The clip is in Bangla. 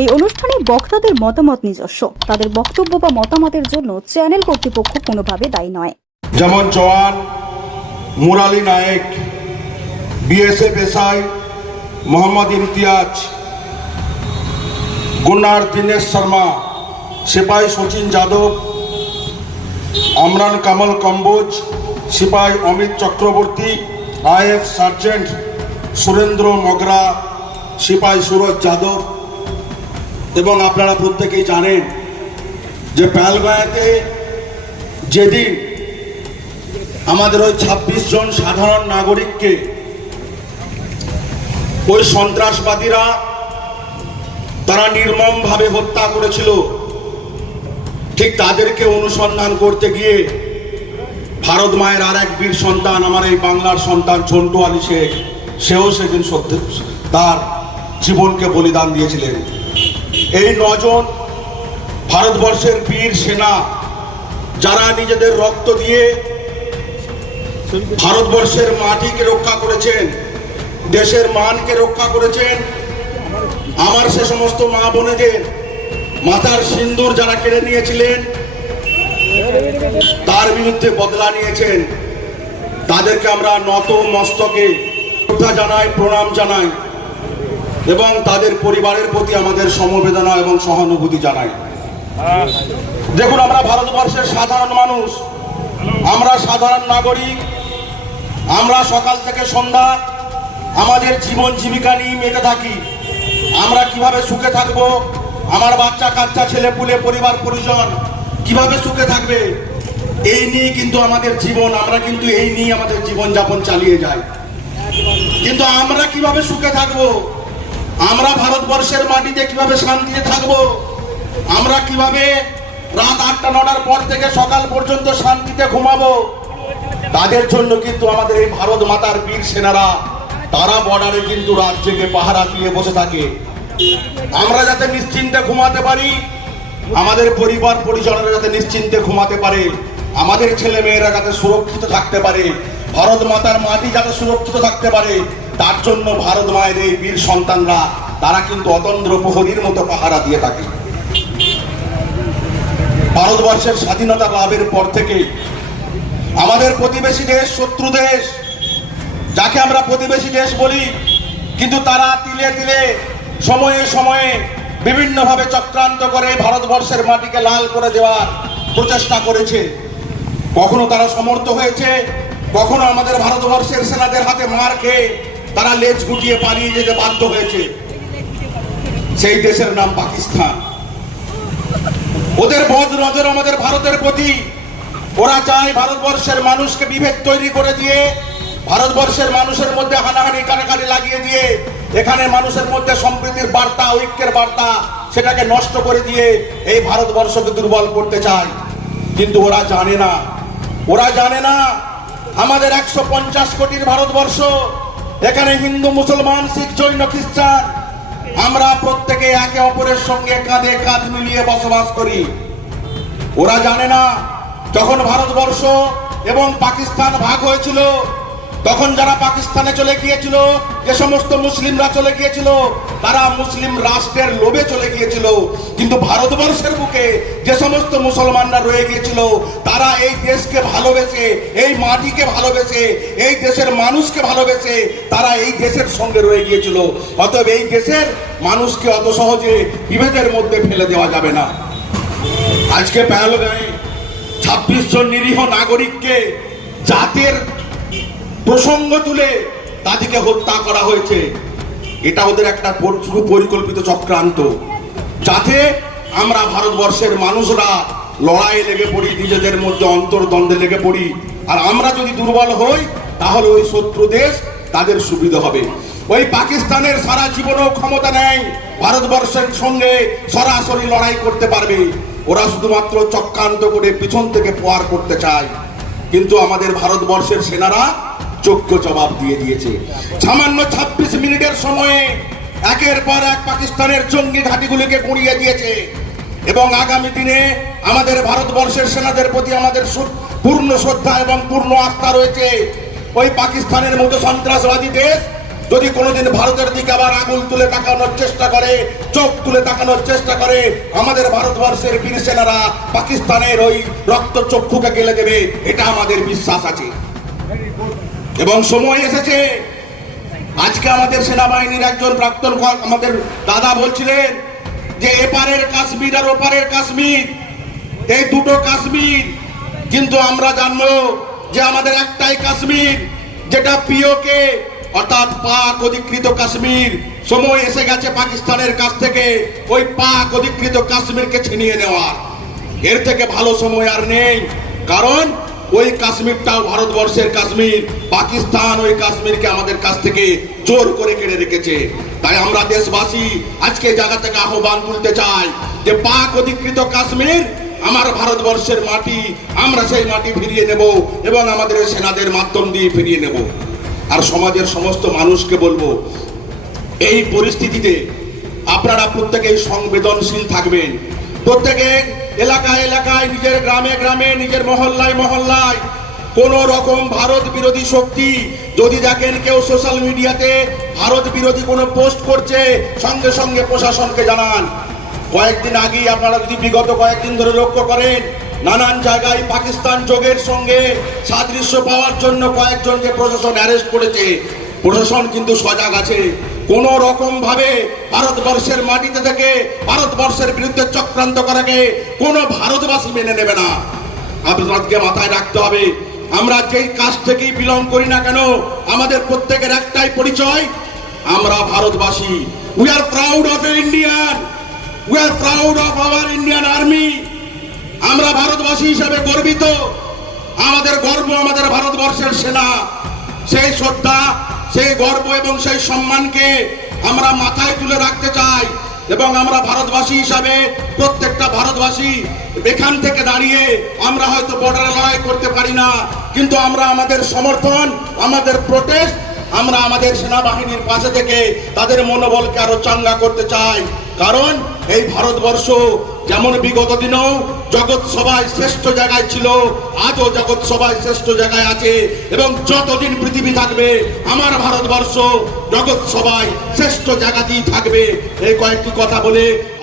এই অনুষ্ঠানে বক্তাদের মতামত নিজস্ব। তাদের বক্তব্য বা মতামতের জন্য চ্যানেল কর্তৃপক্ষ কোনোভাবে দায়ী নয়। যেমন জওয়ান Murali Nayak, BSF SI, Mohammad Imtiaz, gunner Dinesh Sharma সিপাহী সচিন যাদব অমরান কামল কম্বোজ সিপাহী অমিত চক্রবর্তী আইএফ সার্জেন্ট সুরেন্দ্র মগরা সিপাহী সুরজ যাদব এবং আপনারা প্রত্যেকেই জানেন যে প্যালগাঁয়াতে যেদিন আমাদের ওই ছাব্বিশ জন সাধারণ নাগরিককে ওই সন্ত্রাসবাদীরা তারা নির্মমভাবে হত্যা করেছিল, ঠিক তাদেরকে অনুসন্ধান করতে গিয়ে ভারত মায়ের আর এক বীর সন্তান, আমার এই বাংলার সন্তান ঝন্টু আলী শেখ, সেও সেদিন সত্যি তার জীবনকে বলিদান দিয়েছিলেন। এই নজন ভারতবর্ষের বীর সেনা, যারা নিজেদের রক্ত দিয়ে ভারতবর্ষের মাটিকে রক্ষা করেছেন, দেশের মানকে রক্ষা করেছেন, আমার সে সমস্ত মা বোনেদের মাথার সিন্দুর যারা কেড়ে নিয়েছিলেন, তার বিরুদ্ধে বদলা নিয়েছেন। তাদেরকে আমরা নত মস্তকে জানাই, প্রণাম জানাই। এবং তাদের পরিবারের প্রতি আমাদের সমবেদনা এবং সহানুভূতি জানাই। দেখুন, আমরা ভারতবর্ষের সাধারণ মানুষ। আমরা সাধারণ নাগরিক। আমরা সকাল থেকে সন্ধ্যা আমাদের জীবন জীবিকা নিয়ে মেতে থাকি। আমরা কীভাবে সুখে থাকব? আমার বাচ্চা, কাচ্চা, ছেলে, পুলে, পরিবার, পরিজন কীভাবে সুখে থাকবে? এই নিয়ে কিন্তু আমাদের জীবন, আমরা কিন্তু এই নিয়ে আমাদের জীবন যাপন চালিয়ে যাই। কিন্তু আমরা কীভাবে সুখে থাকব? আমরা ভারতবর্ষের মাটিতে কীভাবে শান্তিতে থাকব? আমরা কীভাবে রাত আটটা, নটার পর থেকে সকাল পর্যন্ত শান্তিতে ঘুমাবো? তাদের জন্য কিন্তু আমাদের এই ভারত মাতার বীর সেনারা, তারা বর্ডারে কিন্তু জেগে পাহারা দিয়ে বসে থাকে। আমরা যাতে নিশ্চিন্তে ঘুমাতে পারি, আমাদের পরিবার পরিজনেরা যাতে নিশ্চিন্তে ঘুমাতে পারে, আমাদের ছেলে মেয়েরা যাতে সুরক্ষিত থাকতে পারে, ভারত মাতার মাটি যাতে সুরক্ষিত থাকতে পারে তার জন্য ভারত মায়ের এই বীর সন্তানরা, তারা কিন্তু অতন্দ্র প্রহরীর মতো পাহারা দিয়ে থাকে। ভারতবর্ষের স্বাধীনতা লাভের পর থেকে আমাদের প্রতিবেশী দেশ শত্রু দেশ, যাকে আমরা প্রতিবেশী দেশ বলি, কিন্তু তারা তিলে তিলে, সময়ে সময়ে বিভিন্নভাবে চক্রান্ত করে ভারতবর্ষের মাটিকে লাল করে দেওয়ার প্রচেষ্টা করেছে। কখনো তারা সমর্থ হয়েছে, কখনো আমাদের ভারতবর্ষের সেনাদের হাতে মার খেয়ে তারা লেজ গুটিয়ে পালিয়ে যেতে বাধ্য হয়েছে। সেই দেশের নাম পাকিস্তান। ওদের বদ নজর আমাদের ভারতের প্রতি। ওরা চায় ভারতবর্ষের মানুষকে বিভেদ তৈরি করে দিয়ে, ভারতবর্ষের মানুষের মধ্যে হানাহানি কাটাকাটি লাগিয়ে দিয়ে, এখানে মানুষের মধ্যে সম্প্রীতির বার্তা, ঐক্যের বার্তা, সেটাকে নষ্ট করে দিয়ে এই ভারতবর্ষকে দুর্বল করতে চায়। কিন্তু ওরা জানে না। ওরা জানে না, আমাদের একশো পঞ্চাশ কোটির ভারতবর্ষ এখানে হিন্দু, মুসলমান, শিখ, জৈন, খ্রিস্টান, আমরা প্রত্যেকে একে অপরের সঙ্গে কাঁধে কাঁধ মিলিয়ে বসবাস করি। ওরা জানে না, যখন ভারতবর্ষ এবং পাকিস্তান ভাগ হয়েছিল তখন যারা পাকিস্তানে চলে গিয়েছিল, যে সমস্ত মুসলিমরা চলে গিয়েছিল, তারা মুসলিম রাষ্ট্রের লোভে চলে গিয়েছিল। কিন্তু ভারতবর্ষের বুকে যে সমস্ত মুসলমানরা রয়ে গিয়েছিল, তারা এই দেশকে ভালোবেসে, এই মাটিকে ভালোবেসে, এই দেশের মানুষকে ভালোবেসে তারা এই দেশের সঙ্গে রয়ে গিয়েছিল। অতএব এই দেশের মানুষকে অত সহজে বিভেদের মধ্যে ফেলে দেওয়া যাবে না। আজকে পেহলগাঁয়ে ছাব্বিশ জন নিরীহ নাগরিককে জাতের প্রসঙ্গ তুলে তাদেরকে হত্যা করা হয়েছে। এটা ওদের একটা পরিকল্পিত চক্রান্ত। যাতে আমরা ভারতবর্ষের মানুষরা লড়াই লেগে পড়ি, নিজেদের মধ্যে অন্তর্দ্বন্দ্বে লেগে পড়ি। আর আমরা যদি দুর্বল হই, তাহলে ওই শত্রু দেশ তাদের সুবিধা হবে। ওই পাকিস্তানের সারা জীবনেও ক্ষমতা নেয়, ভারতবর্ষের সঙ্গে সরাসরি লড়াই করতে পারবে। ওরা শুধুমাত্র চক্রান্ত করে পিছন থেকে পোয়ার করতে চায়। কিন্তু আমাদের ভারতবর্ষের সেনারা যোগ্য জবাব দিয়ে দিয়েছে। সামান্য ছাব্বিশ মিনিটের সময়ে একের পর এক পাকিস্তানের জঙ্গি ঘাঁটিগুলিকে গুঁড়িয়ে দিয়েছে। এবং আগামী দিনে আমাদের ভারতবর্ষের সেনাদের প্রতি আমাদের পূর্ণ শ্রদ্ধা এবং পূর্ণ আস্থা রয়েছে। ওই পাকিস্তানের মতো সন্ত্রাসবাদী দেশ যদি কোনোদিন ভারতের দিকে আবার আঙুল তুলে তাকানোর চেষ্টা করে, চোখ তুলে তাকানোর চেষ্টা করে, আমাদের ভারতবর্ষের বীর সেনারা পাকিস্তানের ওই রক্ত চক্ষুকে গেলে দেবে, এটা আমাদের বিশ্বাস আছে। এবং সময় এসেছে। আজকে আমাদের সেনাবাহিনীর একজন প্রাক্তন আমাদের দাদা বলছিলেন যে এপারের কাশ্মীর আর ওপারের কাশ্মীর, এই দুটো কাশ্মীর। কিন্তু আমরা জানব যে আমাদের একটাই কাশ্মীর, যেটা পিওকে, অর্থাৎ পাক অধিকৃত কাশ্মীর। সময় এসে গেছে পাকিস্তানের কাছ থেকে ওই পাক অধিকৃত কাশ্মীরকে ছিনিয়ে নেওয়া এর থেকে ভালো সময় আর নেই। কারণ ওই কাশ্মীরটাও ভারতবর্ষের কাশ্মীর, পাকিস্তান ওই কাশ্মীরকে আমাদের কাছ থেকে জোর করে কেড়ে রেখেছে। তাই আমরা দেশবাসী আজকে জায়গা থেকে আহ্বান তুলতে চাই যে পাক অধিকৃত কাশ্মীর, আমার ভারতবর্ষের মাটি, আমরা সেই মাটি ফিরিয়ে নেব এবং আমাদের সেনাদের মাধ্যম দিয়ে ফিরিয়ে নেব। আর সমাজের সমস্ত মানুষকে বলব, এই পরিস্থিতিতে আপনারা প্রত্যেকেই সংবেদনশীল থাকবেন। প্রত্যেকে এলাকায় এলাকায় নিজের গ্রামে গ্রামে, নিজের মহল্লায় মহল্লায়। কোন রকম ভারত বিরোধী শক্তি, যদি দেখেন কেউ সোশ্যাল মিডিয়াতে ভারত বিরোধী কোনো পোস্ট করছে, সঙ্গে সঙ্গে প্রশাসনকে জানান। কয়েকদিন আগেই আপনারা যদি বিগত কয়েকদিন ধরে লক্ষ্য করেন, নানান জায়গায় পাকিস্তান যোগের সঙ্গে সাদৃশ্য পাওয়ার জন্য কয়েকজনকে প্রশাসন অ্যারেস্ট করেছে। প্রশাসন কিন্তু সজাগ আছে। কোন রকম ভাবে ভারতবর্ষের মাটিতে থেকে ভারতবর্ষের বিরুদ্ধে চক্রান্ত করাকে কোন ভারতবাসী মেনে নেবে না। আপনাদেরকে মাথায় রাখতে হবে, আমরা যেই কাজ থেকেই বিলং করি না কেন, আমাদের প্রত্যেকের একটাই পরিচয়, আমরা ভারতবাসী। We are proud of Indian we are proud of our Indian army আমরা ভারতবাসী হিসাবে গর্বিত। আমাদের গর্ব আমাদের ভারতবর্ষের সেনা। সেই শ্রদ্ধা সেই গর্ব এবং সেই সম্মানকে আমরা মাথায় তুলে রাখতে চাই এবং আমরা ভারতবাসী হিসাবে প্রত্যেকটা ভারতবাসী এখান থেকে দাঁড়িয়ে আমরা হয়তো বর্ডারে লড়াই করতে পারি না, কিন্তু আমরা আমাদের সমর্থন, আমাদের প্রোটেস্ট আমরা আমাদের সেনাবাহিনীর পাশে থেকে তাদের মনোবলকে আরও চাঙ্গা করতে চাই। কারণ এই ভারতবর্ষ যেমন বিগত দিনেও জগৎ সভায় শ্রেষ্ঠ জায়গায় ছিল, আজও জগৎ সভায় শ্রেষ্ঠ জায়গায় আছে, এবং যতদিন পৃথিবী থাকবে, আমার ভারতবর্ষ জগৎ সভায় শ্রেষ্ঠ জায়গাতেই থাকবে। এই কয়েকটি কথা বলে